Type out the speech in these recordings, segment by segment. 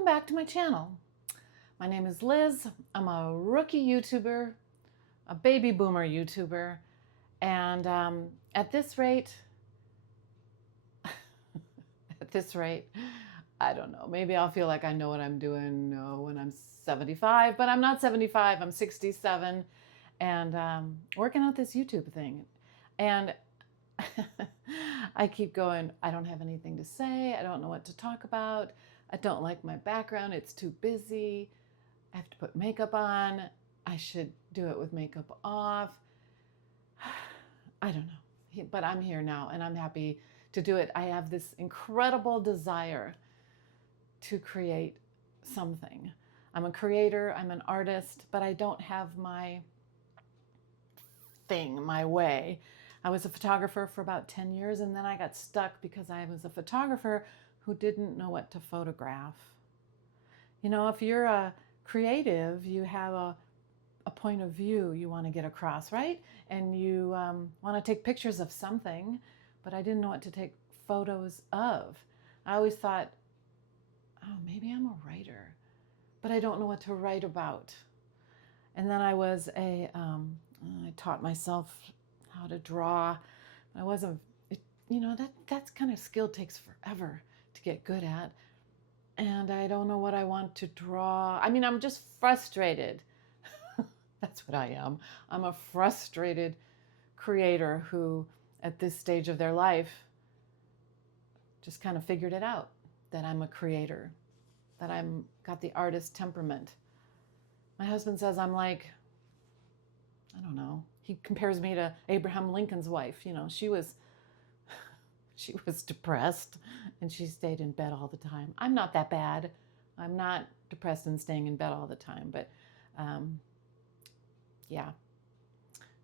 Welcome back to my channel. My name is Liz. I'm a rookie YouTuber, a baby boomer YouTuber, and at this rate, I don't know, maybe I'll feel like I know what I'm doing when I'm 75, but I'm not 75, I'm 67, and working out this YouTube thing. And I keep going, I don't have anything to say, I don't know what to talk about, I don't like my background, it's too busy, I have to put makeup on, I should do it with makeup off. I don't know, but I'm here now and I'm happy to do it. I have this incredible desire to create something. I'm a creator, I'm an artist, but I don't have my thing, my way. I was a photographer for about 10 years and then I got stuck because I was a photographer who didn't know what to photograph. You know, if you're a creative, you have a point of view you want to get across, right? And you want to take pictures of something, but I didn't know what to take photos of. I always thought, oh, maybe I'm a writer, but I don't know what to write about. And then I taught myself how to draw. I wasn't, that kind of skill takes forever to get good at. And I don't know what I want to draw. I mean, I'm just frustrated. That's what I am. I'm a frustrated creator who, at this stage of their life, just kind of figured it out, that I'm a creator, that I'm got the artist temperament. My husband says I'm like, I don't know, he compares me to Abraham Lincoln's wife. You know, she was depressed and she stayed in bed all the time. I'm not that bad. I'm not depressed and staying in bed all the time, but yeah.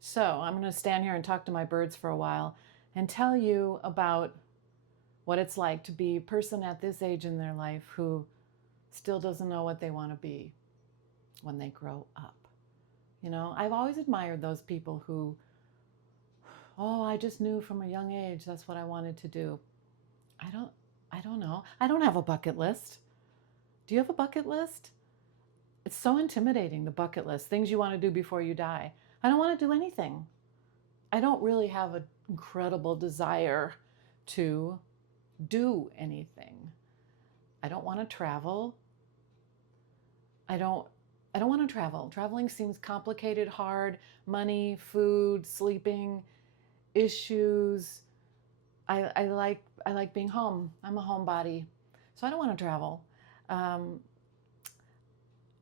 So I'm going to stand here and talk to my birds for a while and tell you about what it's like to be a person at this age in their life who still doesn't know what they want to be when they grow up. You know, I've always admired those people who, oh, I just knew from a young age that's what I wanted to do. I don't know. I don't have a bucket list. Do you have a bucket list? It's so intimidating, the bucket list, things you want to do before you die. I don't want to do anything. I don't really have an incredible desire to do anything. I don't want to travel. I don't want to travel. Traveling seems complicated, hard, money, food, sleeping, issues. I like being home. I'm a homebody, so I don't want to travel.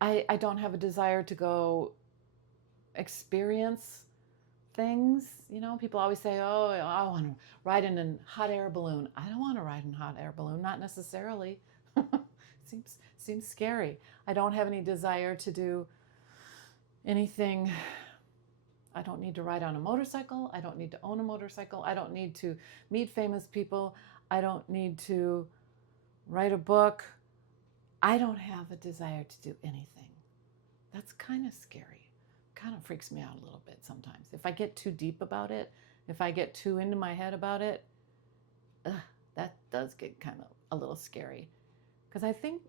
I don't have a desire to go experience things. You know, people always say, oh, I want to ride in a hot air balloon. I don't want to ride in a hot air balloon, not necessarily. Seems scary. I don't have any desire to do anything. I don't need to ride on a motorcycle. I don't need to own a motorcycle. I don't need to meet famous people. I don't need to write a book. I don't have a desire to do anything. That's kind of scary. Kind of freaks me out a little bit sometimes. If I get too deep about it, if I get too into my head about it, that does get kind of a little scary. Because I think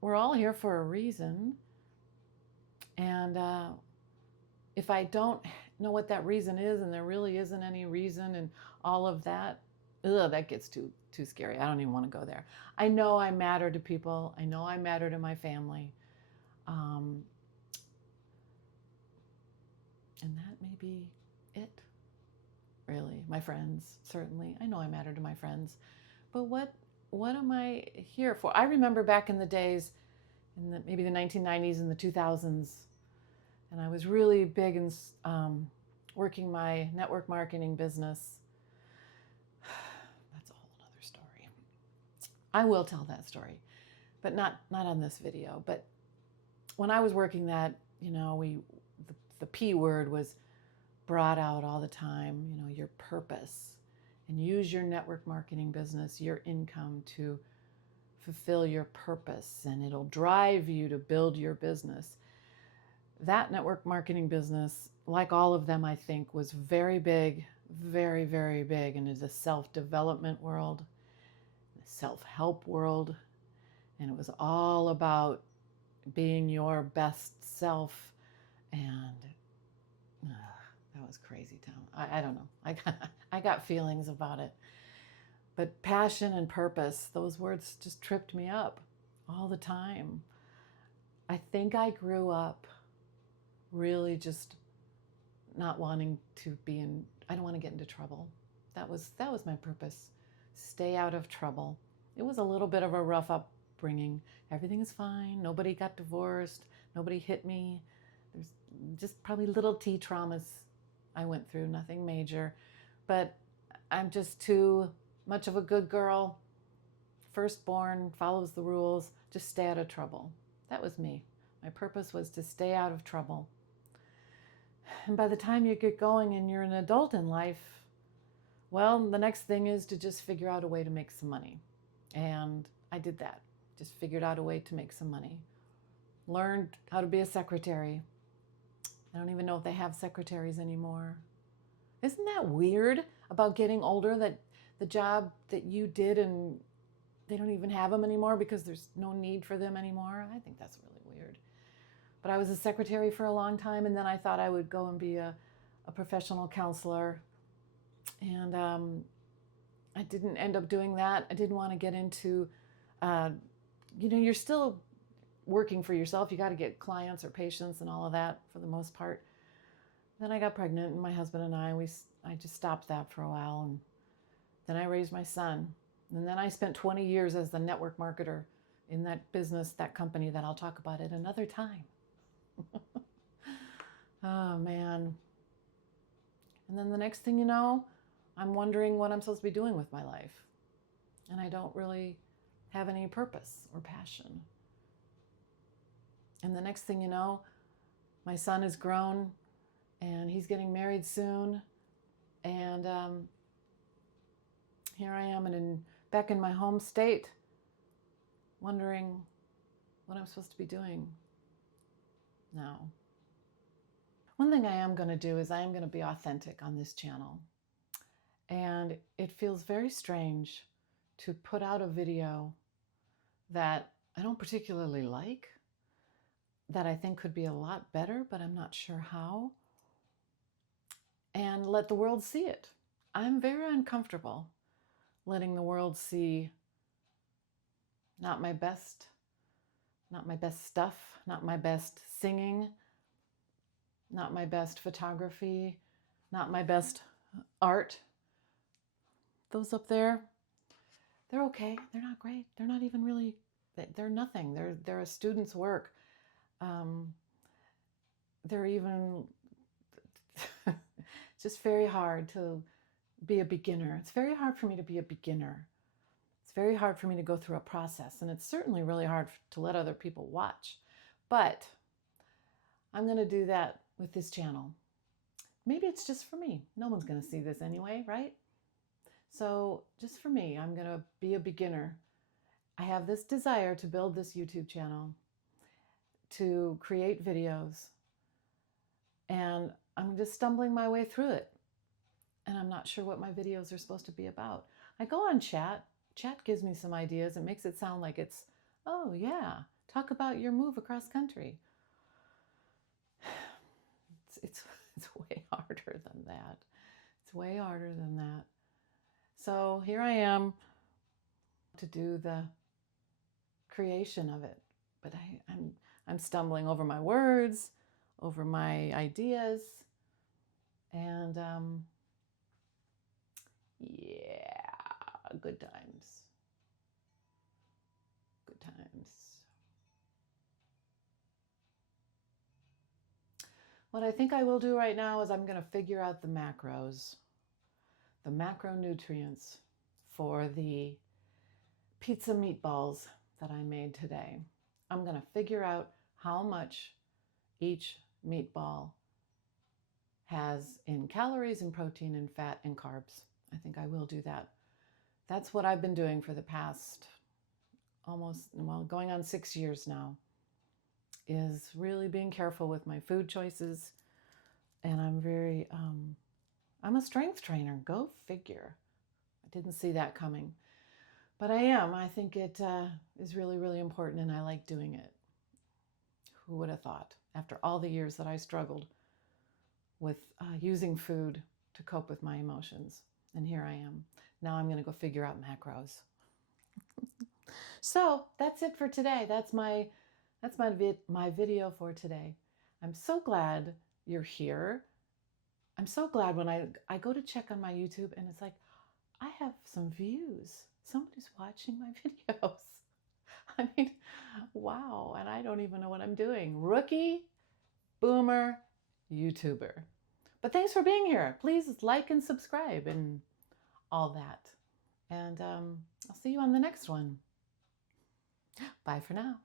we're all here for a reason. And if I don't know what that reason is, and there really isn't any reason and all of that, that gets too scary. I don't even want to go there. I know I matter to people. I know I matter to my family. And that may be it, really. My friends, certainly. I know I matter to my friends. But what am I here for? I remember back in the days, in maybe the 1990s and the 2000s, and I was really big in working my network marketing business. That's a whole other story. I will tell that story, but not on this video. But when I was working that, you know, the P word was brought out all the time, you know, your purpose, and use your network marketing business, your income to fulfill your purpose, and it'll drive you to build your business. That network marketing business, like all of them, I think, was very big, very, very big into the self-development world, the self-help world, And it was all about being your best self. And that was crazy, Tom. I don't know. I got feelings about it. But passion and purpose, those words just tripped me up all the time. I think I grew up really just not wanting to be in, I don't want to get into trouble. That was my purpose. Stay out of trouble. It was a little bit of a rough upbringing. Everything is fine. Nobody got divorced. Nobody hit me. There's just probably little T traumas I went through, nothing major. But I'm just too much of a good girl. Firstborn, follows the rules, just stay out of trouble. That was me. My purpose was to stay out of trouble. And by the time you get going and you're an adult in life, well, the next thing is to just figure out a way to make some money. And I did that. Just figured out a way to make some money. Learned how to be a secretary. I don't even know if they have secretaries anymore. Isn't that weird about getting older, that the job that you did and they don't even have them anymore because there's no need for them anymore? I think that's really weird. But I was a secretary for a long time, and then I thought I would go and be a professional counselor. And I didn't end up doing that. I didn't want to get into, you're still working for yourself. You got to get clients or patients and all of that for the most part. Then I got pregnant, and my husband and I just stopped that for a while. And then I raised my son. And then I spent 20 years as the network marketer in that business, that company that I'll talk about at another time. Oh, man. And then the next thing you know, I'm wondering what I'm supposed to be doing with my life. And I don't really have any purpose or passion. And the next thing you know, my son is grown and he's getting married soon. And here I am back in my home state, wondering what I'm supposed to be doing now. One thing I am going to do is I am going to be authentic on this channel. And it feels very strange to put out a video that I don't particularly like, that I think could be a lot better, but I'm not sure how, and let the world see it. I'm very uncomfortable letting the world see not my best stuff, not my best singing, not my best photography, not my best art. Those up there, they're okay. They're not great. They're not even really, they're nothing. They're a student's work. They're even, it's just very hard to be a beginner. It's very hard for me to be a beginner. It's very hard for me to go through a process, and it's certainly really hard to let other people watch. But I'm going to do that with this channel. Maybe it's just for me. No one's going to see this anyway, right? So just for me, I'm going to be a beginner. I have this desire to build this YouTube channel, to create videos, and I'm just stumbling my way through it. And I'm not sure what my videos are supposed to be about. I go on chat. Chat gives me some ideas. It makes it sound like it's, oh yeah, talk about your move across country. It's way harder than that. It's way harder than that. So here I am to do the creation of it. But I'm stumbling over my words, over my ideas, and yeah, good times. Good times. What I think I will do right now is I'm going to figure out the macros, the macronutrients for the pizza meatballs that I made today. I'm going to figure out how much each meatball has in calories and protein and fat and carbs. I think I will do that. That's what I've been doing for the past going on 6 years now, is really being careful with my food choices. And I'm a strength trainer. Go figure. I didn't see that coming. But I am. I think it is really, really important, and I like doing it. Who would have thought, after all the years that I struggled with using food to cope with my emotions? And here I am. Now I'm going to go figure out macros. So that's it for today. That's my video for today. I'm so glad you're here. I'm so glad when I go to check on my YouTube and it's like, I have some views. Somebody's watching my videos. I mean, wow. And I don't even know what I'm doing. Rookie, boomer, YouTuber. But thanks for being here. Please like and subscribe and all that. And I'll see you on the next one. Bye for now.